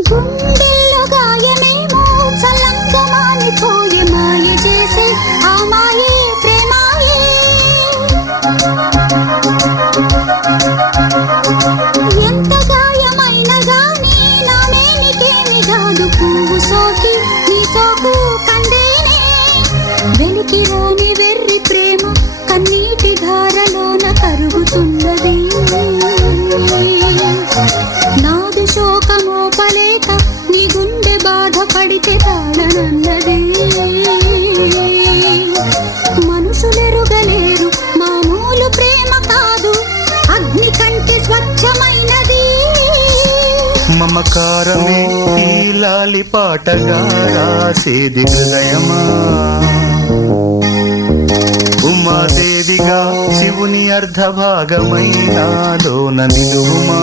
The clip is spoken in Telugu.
గుండెల్లో గాయమేమో చల్లంగా మానిపోయే మాయ చేసే ఆ మాయే ప్రేమాయే. ఎంత గాయమైనా గానీ నానేనికేమి కాదు పువ్వు సోకి నీ సోకు కందేనే. వెలికి రాని వెర్రి ప్రేమ కన్నీటి ధారలోన కరుగుతున్నది. నాది శోకమోపలేక నీ గుండె బాధపడితే తాళనన్నది. మనుషులెరుగలేరు మామూలు ప్రేమ కాదు అగ్ని కంటే స్వచ్ఛమైనది. మమకారమే ఈ లాలి పాటగా రాసేది హృదయమా. ఉమాదేవిగా శివుని అర్ధభాగమైనాలోన నిలువుమా.